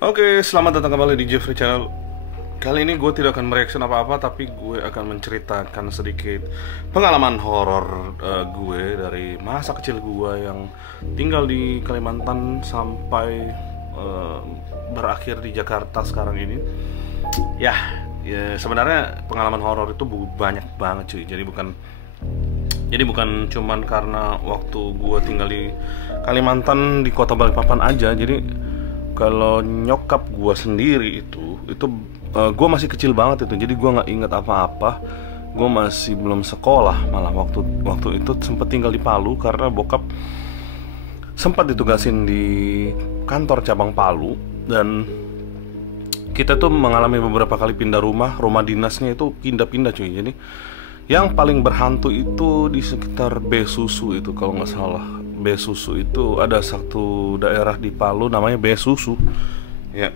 Oke, selamat datang kembali di Jeffrey Channel. Kali ini gue tidak akan mereaction apa-apa, tapi gue akan menceritakan sedikit pengalaman horor gue dari masa kecil gue yang tinggal di Kalimantan sampai berakhir di Jakarta sekarang ini. Ya, sebenarnya pengalaman horor itu banyak banget cuy. Jadi bukan cuman karena waktu gue tinggal di Kalimantan di kota Balikpapan aja. Jadi kalau nyokap gue sendiri itu gue masih kecil banget itu, jadi gue nggak inget apa-apa. Gue masih belum sekolah, malah waktu itu sempat tinggal di Palu karena bokap sempat ditugasin di kantor cabang Palu, dan kita tuh mengalami beberapa kali pindah rumah dinasnya itu pindah-pindah cuy. Jadi yang paling berhantu itu di sekitar Besusu itu kalau nggak salah. Besusu itu ada satu daerah di Palu namanya Besusu. Ya,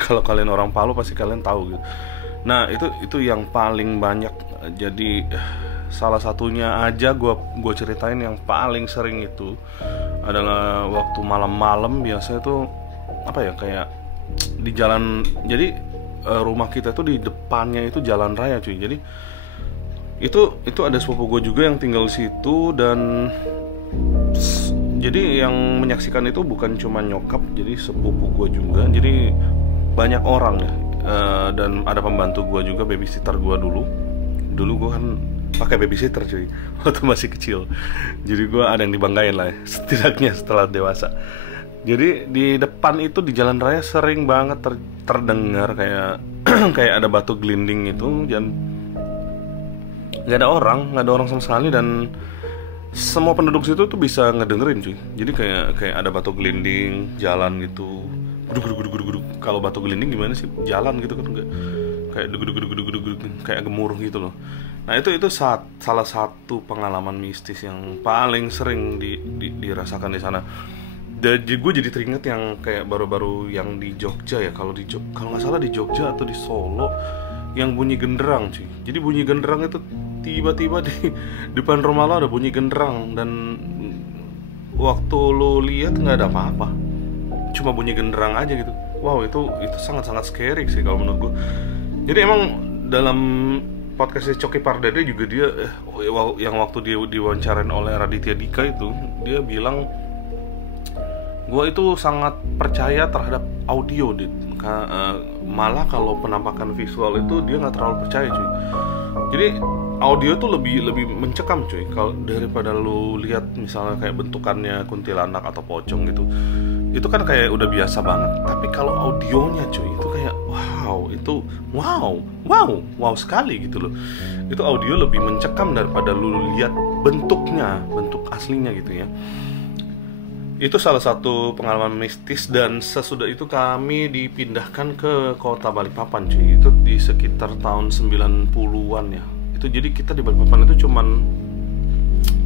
kalau kalian orang Palu pasti kalian tahu gitu. Nah, itu yang paling banyak. Jadi salah satunya aja gue ceritain yang paling sering itu adalah waktu malam-malam. Biasanya tuh apa ya, kayak di jalan. Jadi rumah kita tuh di depannya itu jalan raya cuy. Jadi itu ada sepupu gue juga yang tinggal di situ, dan jadi yang menyaksikan itu bukan cuma nyokap, jadi sepupu gue juga. Jadi banyak orang ya, dan ada pembantu gue juga, babysitter gue dulu gue kan pakai babysitter cuy waktu masih kecil. Jadi gue ada yang dibanggain lah ya, setidaknya setelah dewasa. Jadi di depan itu di jalan raya sering banget terdengar kayak kayak ada batu gelinding itu, dan nggak ada orang sama sekali, dan semua penduduk situ tuh bisa ngedengerin cuy. Jadi kayak ada batu gelinding jalan gitu, guduk. Kalau batu gelinding gimana sih, jalan gitu kan, enggak kayak guduk kayak gemuruh gitu loh. Nah itu salah satu pengalaman mistis yang paling sering dirasakan di sana. Jadi gue jadi teringat yang kayak baru-baru yang di Jogja ya, kalau nggak salah di Jogja atau di Solo, yang bunyi genderang cuy. Jadi bunyi genderang itu tiba-tiba di depan rumah lo ada bunyi genderang, dan waktu lo lihat nggak ada apa-apa, cuma bunyi genderang aja gitu. Wow, itu sangat-sangat scary sih kalau menurut gue. Jadi emang dalam podcastnya Coki Pardede juga dia yang waktu dia diwawancarain oleh Raditya Dika itu, dia bilang gue itu sangat percaya terhadap audio malah kalau penampakan visual itu dia nggak terlalu percaya cuy. Jadi audio tuh lebih mencekam cuy, kalau daripada lu lihat misalnya kayak bentukannya kuntilanak atau pocong gitu. Itu kan kayak udah biasa banget. Tapi kalau audionya cuy, itu kayak wow sekali gitu loh. Itu audio lebih mencekam daripada lu lihat bentuk aslinya gitu ya. Itu salah satu pengalaman mistis, dan sesudah itu kami dipindahkan ke kota Balikpapan cuy. Itu di sekitar tahun 90-an ya. Itu jadi kita di Balikpapan itu cuman,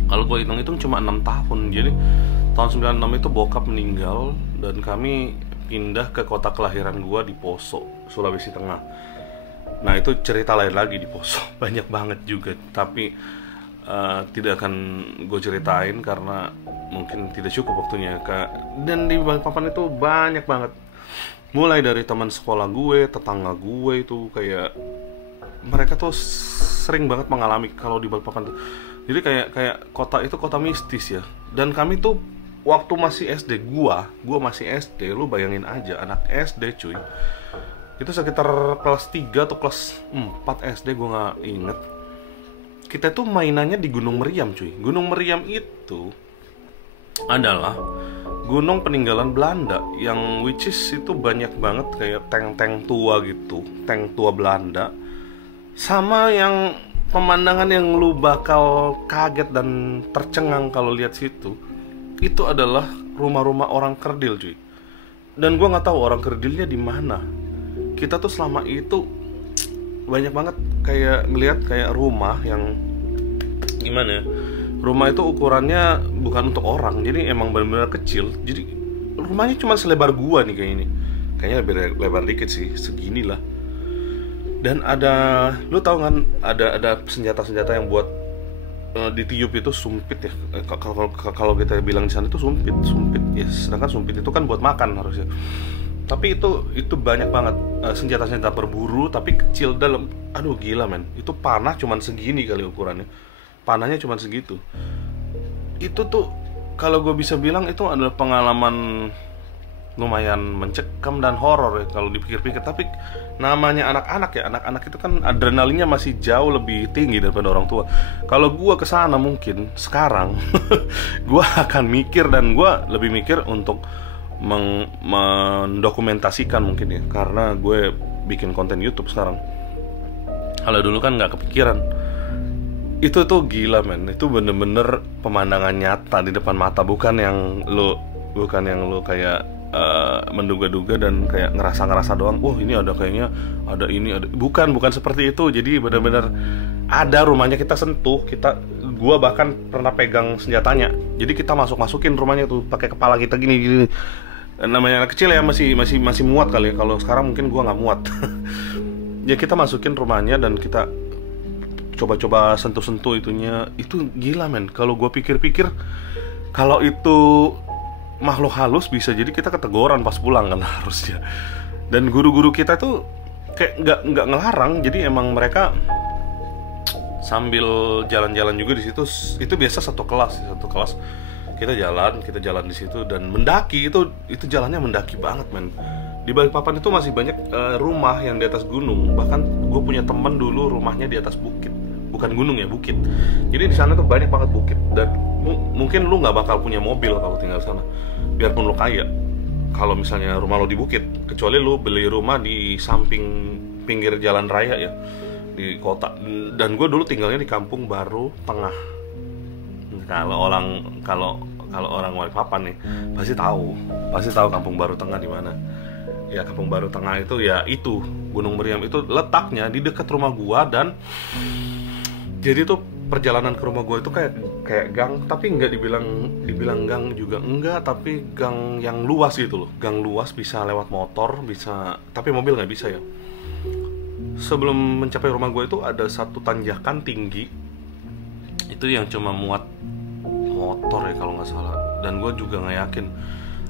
kalau gue hitung-hitung cuma 6 tahun. Jadi tahun 96 itu bokap meninggal, dan kami pindah ke kota kelahiran gue di Poso, Sulawesi Tengah. Nah itu cerita lain lagi di Poso, banyak banget juga. Tapi tidak akan gue ceritain karena mungkin tidak cukup waktunya. Dan di Balikpapan itu banyak banget, mulai dari teman sekolah gue, tetangga gue itu kayak mereka tuh sering banget mengalami kalau di Balikpapan tuh. Jadi kayak kota itu kota mistis ya. Dan kami tuh waktu masih SD, gua masih SD, lu bayangin aja anak SD cuy. Itu sekitar kelas 3 atau kelas 4 SD, gua nggak inget. Kita tuh mainannya di Gunung Meriam cuy. Gunung Meriam itu adalah gunung peninggalan Belanda, yang which is itu banyak banget kayak tank-tank tua gitu, tank tua Belanda. Sama yang pemandangan yang lu bakal kaget dan tercengang kalau lihat situ, itu adalah rumah-rumah orang kerdil cuy. Dan gua nggak tahu orang kerdilnya di mana. Kita tuh selama itu banyak banget kayak ngelihat kayak rumah yang gimana ya, rumah itu ukurannya bukan untuk orang, jadi emang benar-benar kecil. Jadi rumahnya cuma selebar gua nih kayak ini, kayaknya lebih lebar dikit sih, segini lah. Dan ada, lu tahu kan, ada senjata-senjata yang buat ditiup itu sumpit ya. Kalau kita bilang di sana itu sumpit ya, sedangkan sumpit itu kan buat makan harusnya. Tapi itu banyak banget senjata-senjata berburu tapi kecil dalam. Aduh gila men, itu panah cuman segini kali ukurannya. Panahnya cuman segitu. Itu tuh kalau gue bisa bilang itu adalah pengalaman lumayan mencekam dan horor ya kalau dipikir-pikir. Tapi namanya anak-anak ya, anak-anak itu kan adrenalinnya masih jauh lebih tinggi daripada orang tua. Kalau gue kesana mungkin sekarang gue akan mikir, dan gue lebih mikir untuk mendokumentasikan mungkin ya, karena gue bikin konten YouTube sekarang. Kalau dulu kan nggak kepikiran. Itu tuh gila men, itu bener-bener pemandangan nyata di depan mata, bukan yang lo kayak menduga-duga dan kayak ngerasa doang. Oh ini ada kayaknya, ada ini, ada. Bukan seperti itu. Jadi bener-bener ada rumahnya kita sentuh, gua bahkan pernah pegang senjatanya. Jadi kita masukin rumahnya tuh pakai kepala kita gini. Namanya anak kecil ya, masih muat kali ya. Kalau sekarang mungkin gua nggak muat. Ya kita masukin rumahnya dan kita coba sentuh itunya. Itu gila men. Kalau gua pikir-pikir, kalau itu makhluk halus bisa jadi kita keteguran pas pulang kan harusnya. Dan guru-guru kita tuh kayak nggak ngelarang. Jadi emang mereka sambil jalan-jalan juga di situ. Itu biasa satu kelas kita jalan di situ dan mendaki. Itu jalannya mendaki banget men. Di Balikpapan itu masih banyak rumah yang di atas gunung. Bahkan gue punya temen dulu rumahnya di atas bukit, bukan gunung ya, bukit. Jadi di sana tuh banyak banget bukit, dan mungkin lu nggak bakal punya mobil kalau tinggal sana, biarpun lu kaya. Kalau misalnya rumah lu di bukit, kecuali lu beli rumah di samping pinggir jalan raya ya, di kota. Dan gue dulu tinggalnya di Kampung Baru Tengah. Kalau orang Balikpapan nih pasti tahu Kampung Baru Tengah di mana. Ya Kampung Baru Tengah itu ya itu Gunung Meriam itu letaknya di dekat rumah gua. Dan jadi tuh perjalanan ke rumah gua itu kayak gang, tapi nggak dibilang gang juga enggak, tapi gang yang luas gitu loh. Gang luas, bisa lewat motor, bisa, tapi mobil nggak bisa ya. Sebelum mencapai rumah gua itu ada satu tanjakan tinggi, itu yang cuma muat motor ya kalau nggak salah. Dan gue juga nggak yakin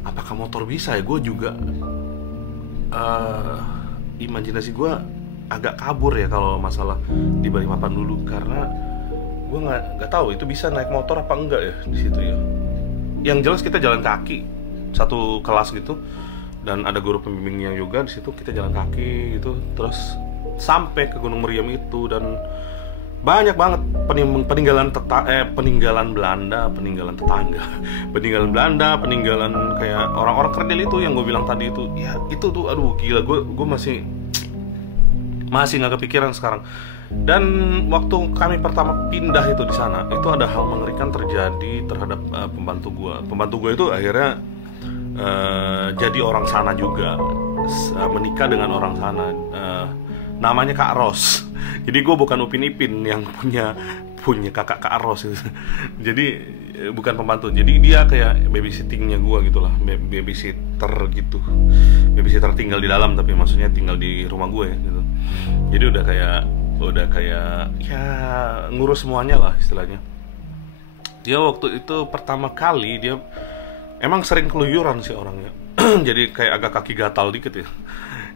apakah motor bisa ya. Gue juga imajinasi gue agak kabur ya kalau masalah di Balikpapan dulu, karena gue nggak tahu itu bisa naik motor apa enggak ya di situ ya. Yang jelas kita jalan kaki satu kelas gitu, dan ada guru pembimbingnya juga di situ. Kita jalan kaki gitu terus sampai ke Gunung Meriam itu. Dan banyak banget peninggalan Belanda, peninggalan kayak orang-orang kerdil itu yang gue bilang tadi itu. Ya itu tuh aduh gila, gue masih nggak kepikiran sekarang. Dan waktu kami pertama pindah itu di sana, itu ada hal mengerikan terjadi terhadap pembantu gue itu akhirnya jadi orang sana juga, menikah dengan orang sana, namanya Kak Ros. Jadi gue bukan Upin Ipin yang punya kakak Kak Ros gitu. Jadi bukan pembantu, jadi dia kayak babysittingnya gue gitulah, babysitter gitu. Babysitter tinggal di dalam, tapi maksudnya tinggal di rumah gue gitu. Jadi udah kayak ya ngurus semuanya lah istilahnya. Dia waktu itu pertama kali dia emang sering keluyuran sih orangnya. Jadi kayak agak kaki gatal dikit ya.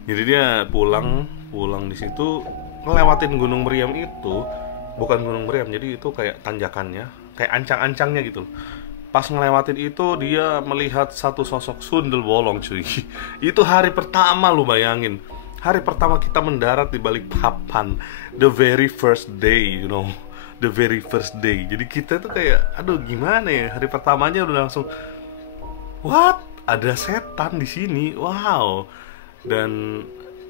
Jadi dia pulang di situ ngelewatin Gunung Meriam itu, bukan Gunung Meriam, jadi itu kayak tanjakannya, kayak ancang-ancangnya gitu. Pas ngelewatin itu dia melihat satu sosok sundel bolong cuy. Itu hari pertama, lu bayangin. Hari pertama kita mendarat di Balikpapan, the very first day, you know, the very first day. Jadi kita tuh kayak, aduh gimana ya, hari pertamanya udah langsung, what? Ada setan di sini, wow. Dan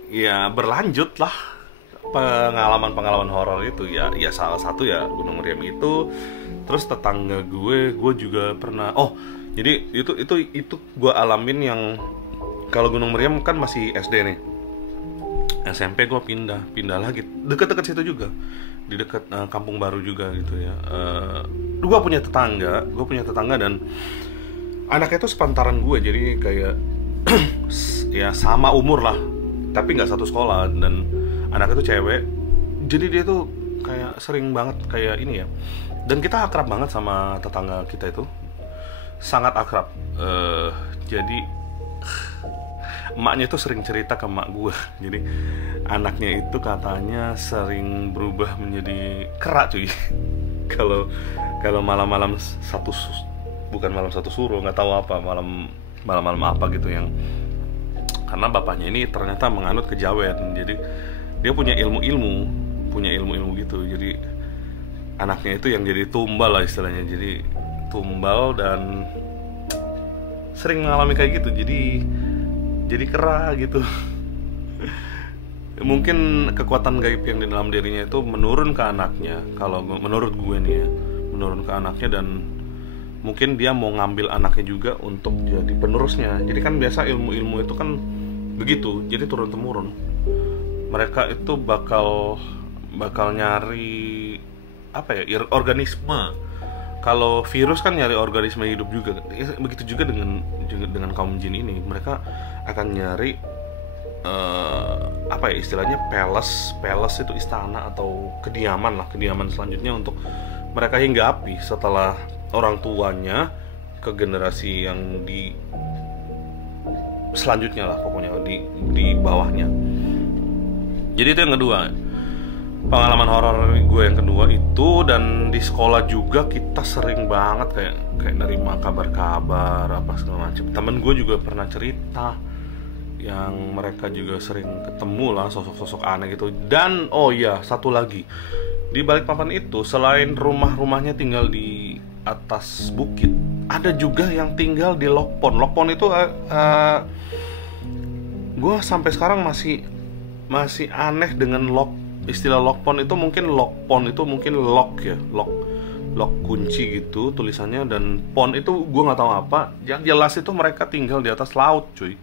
ya berlanjut lah pengalaman horor itu ya salah satu ya Gunung Meriam itu. Terus tetangga gue juga pernah, jadi itu gue alamin yang kalau Gunung Meriam kan masih SD nih. SMP gue pindah lagi deket-deket situ juga, di dekat Kampung Baru juga gitu ya. Gue punya tetangga dan anaknya tuh sepantaran gue, jadi kayak ya sama umur lah, tapi nggak satu sekolah. Dan anaknya tuh cewek, jadi dia tuh kayak sering banget kayak ini ya. Dan kita akrab banget sama tetangga kita itu, sangat akrab. Jadi emaknya itu sering cerita ke emak gue. Jadi anaknya itu katanya sering berubah menjadi kera cuy. Kalau malam-malam bukan malam satu suruh, nggak tahu apa, malam apa gitu, yang karena bapaknya ini ternyata menganut kejawen. Jadi dia punya ilmu gitu. Jadi anaknya itu yang jadi tumbal lah istilahnya. Jadi tumbal dan sering mengalami kayak gitu. Jadi kera gitu. Mungkin kekuatan gaib yang di dalam dirinya itu menurun ke anaknya. Kalau menurut gue nih ya, menurun ke anaknya, dan mungkin dia mau ngambil anaknya juga untuk jadi penerusnya. Jadi kan biasa ilmu itu kan begitu, jadi turun temurun. Mereka itu bakal nyari apa ya, organisme. Kalau virus kan nyari organisme hidup juga. Begitu juga dengan kaum jin ini. Mereka akan nyari apa ya istilahnya, palace itu istana atau kediaman selanjutnya untuk mereka hinggapi setelah orang tuanya ke generasi yang di selanjutnya lah, pokoknya di bawahnya. Jadi itu yang kedua, pengalaman horor gue yang kedua itu. Dan di sekolah juga kita sering banget kayak nerima kabar-kabar apa segala macam. Temen gue juga pernah cerita yang mereka juga sering ketemu lah sosok-sosok aneh gitu. Dan oh iya, satu lagi, di Balikpapan itu selain rumahnya tinggal di atas bukit, ada juga yang tinggal di Lokpon. Lokpon itu gue sampai sekarang masih aneh dengan istilah Lokpon itu. Mungkin Lokpon itu mungkin lock ya, lock kunci gitu tulisannya, dan pon itu gue nggak tahu apa. Yang jelas itu mereka tinggal di atas laut cuy.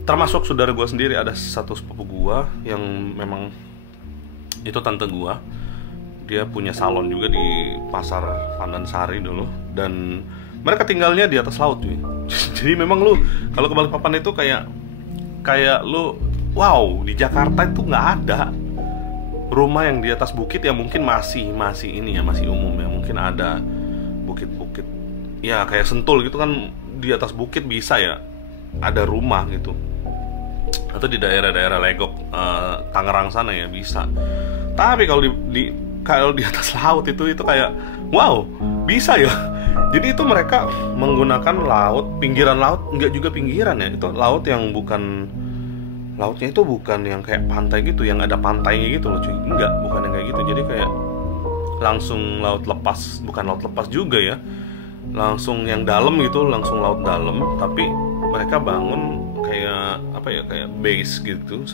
Termasuk saudara gue sendiri, ada satu sepupu gue yang memang itu tante gue. Dia punya salon juga di pasar Pandansari dulu, dan mereka tinggalnya di atas laut cuy. Jadi memang lu kalau ke Balikpapan itu kayak lu, wow, di Jakarta itu nggak ada rumah yang di atas bukit. Ya mungkin masih ini ya, masih umum ya, mungkin ada bukit-bukit ya kayak Sentul gitu kan, di atas bukit bisa ya ada rumah gitu, atau di daerah-daerah Legok, Tangerang sana ya bisa. Tapi kalau di atas laut itu kayak wow, bisa ya. Jadi itu mereka menggunakan pinggiran laut, enggak juga pinggiran ya, itu laut yang lautnya itu bukan yang kayak pantai gitu, yang ada pantainya gitu loh cuy. Enggak, bukan yang kayak gitu. Jadi kayak langsung laut lepas, bukan laut lepas juga ya, langsung yang dalam gitu, langsung laut dalam. Tapi mereka bangun kayak apa ya, kayak base gitu.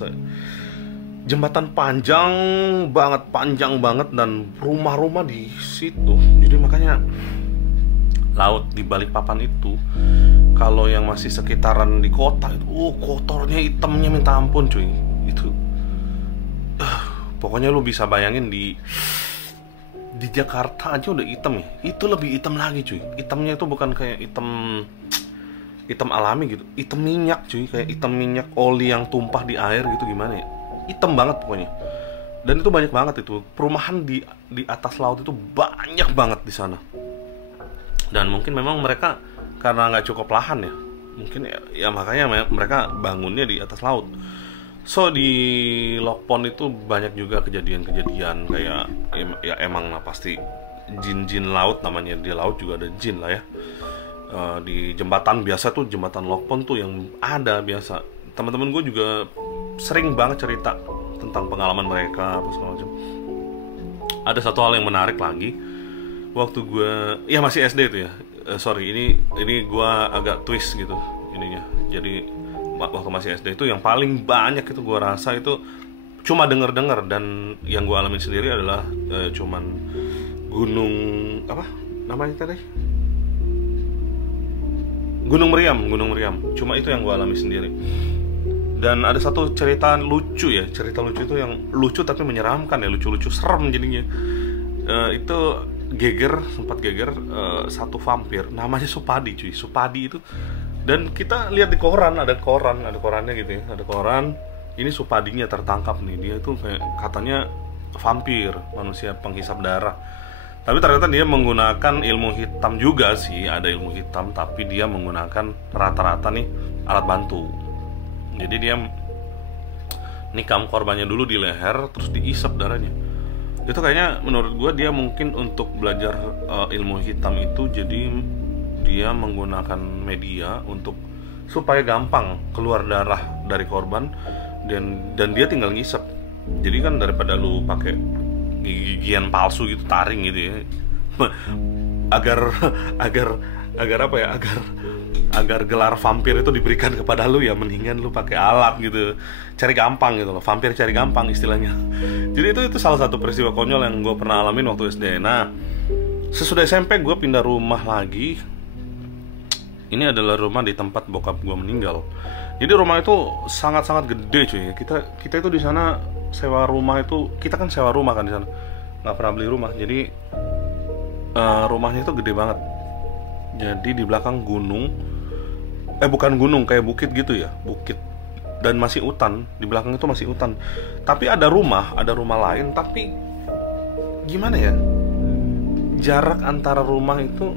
Jembatan panjang banget dan rumah-rumah di situ. Jadi makanya laut di Balikpapan itu, kalau yang masih sekitaran di kota itu, kotornya, hitamnya minta ampun cuy. Itu pokoknya lu bisa bayangin di Jakarta aja udah hitam ya, itu lebih hitam lagi cuy. Hitamnya itu bukan kayak hitam alami gitu, hitam minyak cuy, kayak hitam minyak oli yang tumpah di air gitu, gimana ya, hitam banget pokoknya. Dan itu banyak banget itu perumahan di atas laut itu, banyak banget di sana. Dan mungkin memang mereka karena nggak cukup lahan ya, mungkin ya makanya mereka bangunnya di atas laut. So di Lokpon itu banyak juga kejadian-kejadian kayak ya emang lah pasti jin-jin laut namanya, di laut juga ada jin lah ya. Di jembatan biasa tuh, jembatan Lokpon tuh yang ada biasa. Teman-teman gue juga sering banget cerita tentang pengalaman mereka apa segala macam. Ada satu hal yang menarik lagi, waktu gue ya masih SD itu ya. Sorry, ini gue agak twist gitu ininya. Jadi waktu masih SD itu yang paling banyak itu gue rasa itu cuma denger-denger, dan yang gue alamin sendiri adalah cuman gunung apa namanya tadi, Gunung Meriam. Cuma itu yang gue alami sendiri. Dan ada satu cerita lucu ya, cerita lucu itu yang lucu tapi menyeramkan ya, lucu-lucu serem jadinya. Itu sempat geger satu vampir namanya Supadi cuy. Supadi itu, dan kita lihat di koran, ada korannya gitu ya, ada koran ini Supadinya tertangkap nih. Dia tuh kayak katanya vampir, manusia penghisap darah. Tapi ternyata dia menggunakan ilmu hitam juga sih, ada ilmu hitam, tapi dia menggunakan rata-rata nih alat bantu. Jadi dia nikam korbannya dulu di leher, terus diisap darahnya. Itu kayaknya menurut gue dia mungkin untuk belajar ilmu hitam itu, jadi dia menggunakan media untuk supaya gampang keluar darah dari korban, dan dia tinggal ngisep. Jadi kan daripada lu pakai gigian palsu gitu, taring gitu ya, agar apa ya, agar gelar vampir itu diberikan kepada lu, ya mendingan lu pakai alat gitu, cari gampang gitu loh, vampir cari gampang istilahnya. Jadi itu salah satu peristiwa konyol yang gue pernah alamin waktu SD. Nah, sesudah SMP gue pindah rumah lagi. Ini adalah rumah di tempat bokap gue meninggal. Jadi rumah itu sangat-sangat gede cuy. Kita itu di sana sewa rumah itu, kita kan sewa rumah kan di sana, nggak pernah beli rumah. Jadi rumahnya itu gede banget. Jadi di belakang gunung, bukan gunung, kayak bukit gitu ya, bukit, dan masih hutan. Di belakang itu masih hutan. Tapi ada rumah lain, tapi gimana ya, jarak antara rumah itu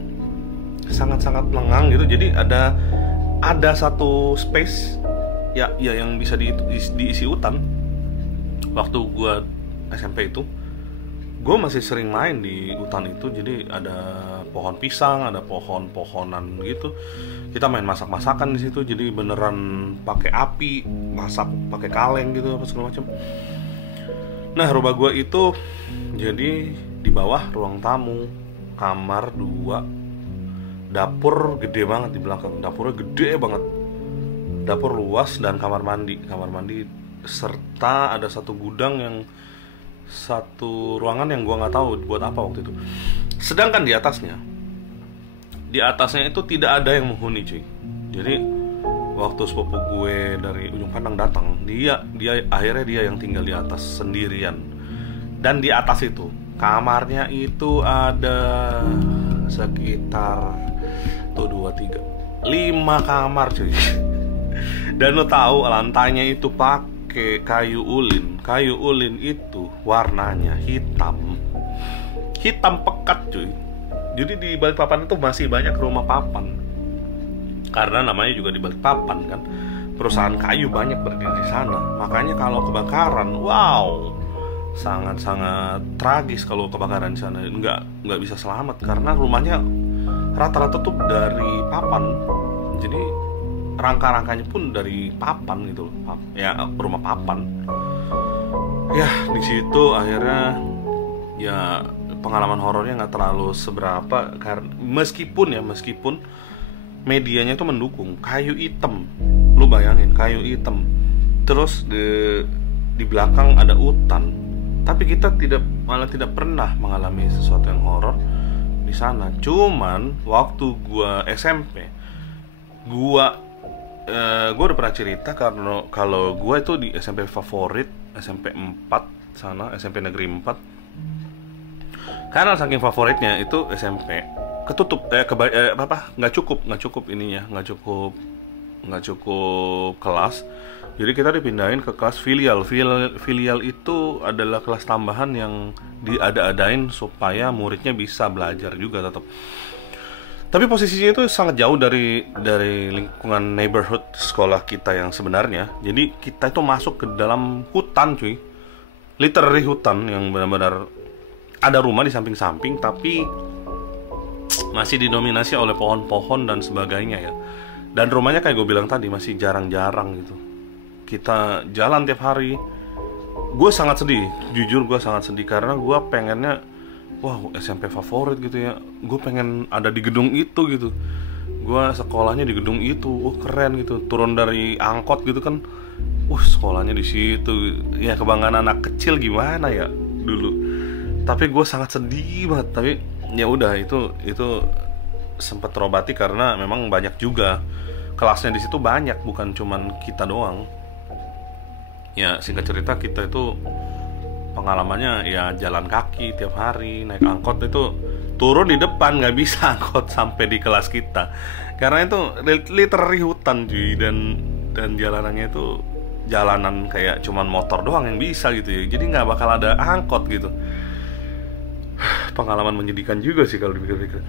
sangat-sangat lengang gitu. Jadi ada satu space ya yang bisa diisi hutan. Waktu gue SMP itu, gue masih sering main di hutan itu. Jadi ada pohon pisang, ada pohon-pohonan gitu. Kita main masak-masakan di situ. Jadi beneran pakai api, masak pakai kaleng gitu, apa segala macam. Nah, rumah gue itu jadi di bawah ruang tamu, kamar 2, dapur gede banget di belakang. Dapurnya gede banget, dapur luas, dan kamar mandi serta ada satu gudang, yang satu ruangan yang gua nggak tahu buat apa waktu itu. Sedangkan di atasnya itu tidak ada yang menghuni cuy. Jadi waktu sepupu gue dari ujung pandang datang, dia akhirnya dia yang tinggal di atas sendirian. Dan di atas itu kamarnya itu ada sekitar 5 kamar cuy. Dan lo tahu lantainya itu pakai kayu ulin. Kayu ulin itu warnanya hitam pekat cuy. Jadi di Balikpapan itu masih banyak rumah papan, karena namanya juga di Balikpapan kan, perusahaan kayu banyak berdiri di sana. Makanya kalau kebakaran, wow, sangat-sangat tragis kalau kebakaran di sana. Nggak bisa selamat karena rumahnya rata-rata tuh dari papan. Jadi rangka-rangkanya pun dari papan gitu loh. Ya, rumah papan. Ya, di situ akhirnya ya pengalaman horornya nggak terlalu seberapa, karena meskipun medianya itu mendukung. Kayu hitam, lu bayangin, kayu hitam. Terus di belakang ada hutan. Tapi kita malah tidak pernah mengalami sesuatu yang horor di sana. Cuman waktu gua SMP, gua udah pernah cerita karena kalau gua itu di SMP favorit, SMP 4 sana, SMP Negeri 4. Karena saking favoritnya itu SMP ketutup, nggak cukup ininya, nggak cukup kelas. Jadi kita dipindahin ke kelas filial. Filial itu adalah kelas tambahan yang diada-adain supaya muridnya bisa belajar juga tetap. Tapi posisinya itu sangat jauh dari lingkungan neighborhood sekolah kita yang sebenarnya. Jadi kita itu masuk ke dalam hutan cuy. Literally hutan yang benar-benar ada rumah di samping-samping, tapi masih didominasi oleh pohon-pohon dan sebagainya ya. Dan rumahnya kayak gue bilang tadi masih jarang-jarang gitu. Kita jalan tiap hari. Gue sangat sedih, jujur gue sangat sedih, karena gue pengennya, wow, SMP favorit gitu ya, gue pengen ada di gedung itu gitu. Gue sekolahnya di gedung itu, keren gitu. Turun dari angkot gitu kan, sekolahnya di situ. Ya kebanggaan anak kecil gimana ya dulu. Tapi gue sangat sedih banget. Tapi ya udah, itu sempat terobati karena memang banyak juga kelasnya di situ, banyak, bukan cuman kita doang. Ya singkat cerita, kita itu pengalamannya ya jalan kaki tiap hari, naik angkot itu turun di depan, nggak bisa angkot sampai di kelas kita karena itu literally hutan cuy, dan jalanannya itu jalanan kayak cuman motor doang yang bisa gitu ya, jadi nggak bakal ada angkot gitu. Pengalaman menyedihkan juga sih kalau dipikir-pikir.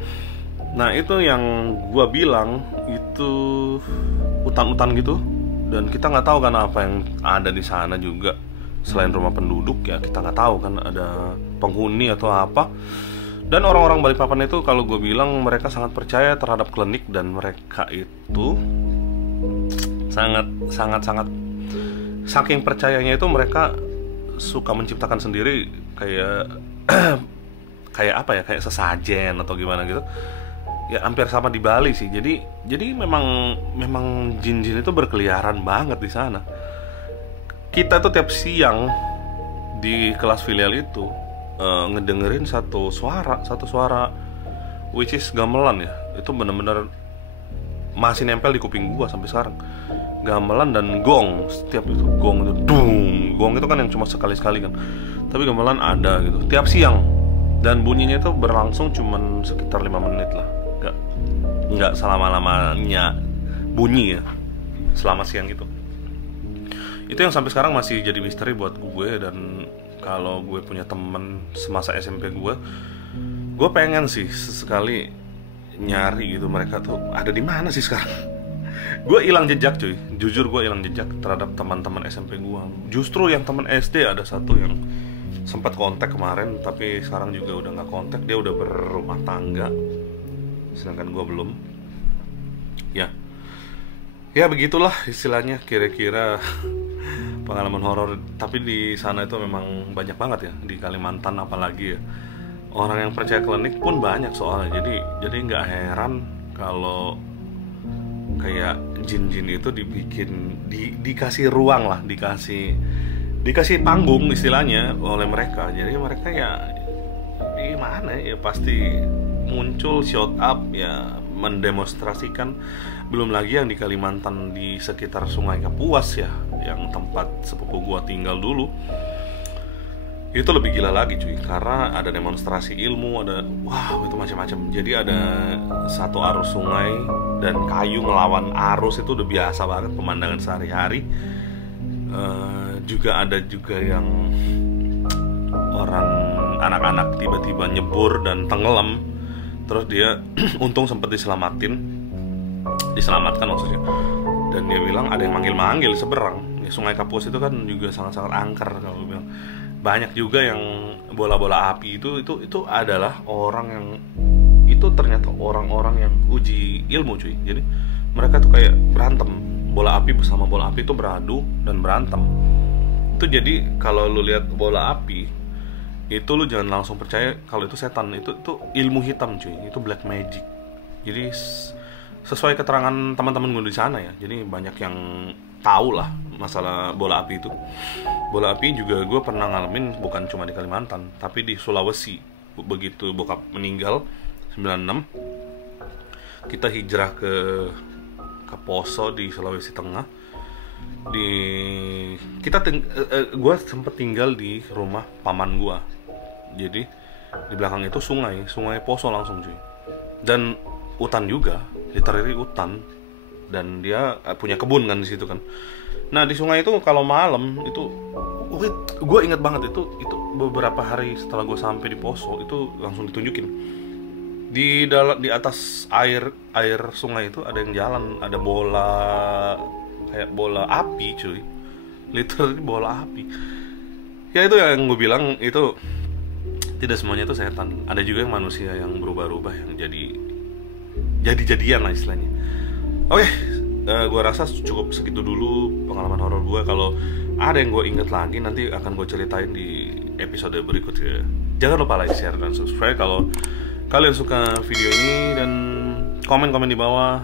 Nah itu yang gua bilang, itu hutan-hutan gitu, dan kita nggak tahu kan apa yang ada di sana juga. Selain rumah penduduk ya kita nggak tahu kan ada penghuni atau apa. Dan orang-orang Balikpapan itu kalau gue bilang mereka sangat percaya terhadap klinik, dan mereka itu sangat saking percayanya itu mereka suka menciptakan sendiri kayak kayak apa ya, kayak sesajen atau gimana gitu. Ya hampir sama di Bali sih. Jadi memang jin-jin itu berkeliaran banget di sana. Kita tuh tiap siang di kelas filial itu ngedengerin satu suara which is gamelan ya. Itu bener-bener masih nempel di kuping gua sampai sekarang. Gamelan dan gong. Setiap itu gong itu dung. Gong itu kan yang cuma sekali-sekali kan. Tapi gamelan ada gitu tiap siang. Dan bunyinya itu berlangsung cuman sekitar 5 menit lah. Nggak selama-lamanya bunyi ya selama siang itu. Itu yang sampai sekarang masih jadi misteri buat gue. Dan kalau gue punya temen semasa SMP gue pengen sih sesekali nyari gitu mereka tuh ada di mana sih sekarang. Gue hilang jejak cuy, jujur gue hilang jejak terhadap teman-teman SMP gue. Justru yang teman SD ada satu yang sempat kontak kemarin, tapi sekarang juga udah nggak kontak. Dia udah berumah tangga, sedangkan gue belum. Ya begitulah istilahnya kira-kira pengalaman horor. Tapi di sana itu memang banyak banget ya, di Kalimantan apalagi ya. Orang yang percaya klinik pun banyak soalnya. Jadi nggak heran kalau kayak jin-jin itu dikasih ruang lah, dikasih panggung istilahnya oleh mereka. Jadi mereka ya gimana ya, pasti muncul show up ya, mendemonstrasikan. Belum lagi yang di Kalimantan di sekitar Sungai Kapuas ya, yang tempat sepupu gua tinggal dulu. Itu lebih gila lagi cuy, karena ada demonstrasi ilmu, ada itu macam-macam. Jadi ada satu arus sungai dan kayu ngelawan arus, itu udah biasa banget pemandangan sehari-hari. Juga ada juga yang orang anak-anak tiba-tiba nyebur dan tenggelam, terus dia untung sempat diselamatkan maksudnya. Dan dia bilang ada yang manggil-manggil seberang ya. Sungai Kapuas itu kan juga sangat-sangat angker kalau bilang. Banyak juga yang bola-bola api itu adalah orang yang itu ternyata orang-orang yang uji ilmu cuy. Jadi mereka tuh kayak berantem, bola api bersama bola api itu beradu dan berantem. Itu jadi kalau lu lihat bola api itu lu jangan langsung percaya kalau itu setan. Itu ilmu hitam cuy, itu black magic. Jadi sesuai keterangan teman-teman gue di sana ya. Jadi banyak yang tahu lah masalah bola api itu. Bola api juga gue pernah ngalamin bukan cuma di Kalimantan, tapi di Sulawesi. Begitu bokap meninggal 96, kita hijrah ke Poso di Sulawesi Tengah. Gue sempet tinggal di rumah paman gue. Jadi di belakang itu sungai Poso langsung cuy. Dan hutan juga, literally hutan. Dan dia punya kebun kan di situ kan. Nah di sungai itu kalau malam itu, gue inget banget itu beberapa hari setelah gue sampai di Poso itu langsung ditunjukin di atas air sungai itu ada yang jalan, ada bola kayak bola api cuy, literally bola api. Ya itu yang gue bilang, itu tidak semuanya itu setan. Ada juga yang manusia yang berubah-ubah, yang jadi-jadian lah istilahnya. Oke, gue rasa cukup segitu dulu pengalaman horor gue. Kalau ada yang gue inget lagi nanti akan gue ceritain di episode berikutnya. Jangan lupa like, share, dan subscribe kalau kalian suka video ini. Dan komen-komen di bawah.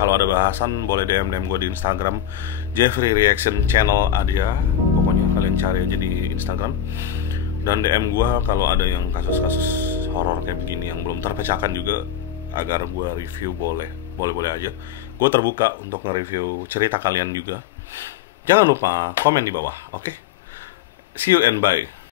Kalau ada bahasan boleh DM gue di Instagram, Jeffrey Reaction Channel ada. Pokoknya kalian cari aja di Instagram. Dan DM gue kalau ada yang kasus-kasus horor kayak begini yang belum terpecahkan juga, agar gue review boleh aja. Gue terbuka untuk nge-review cerita kalian juga. Jangan lupa komen di bawah, oke? See you and bye.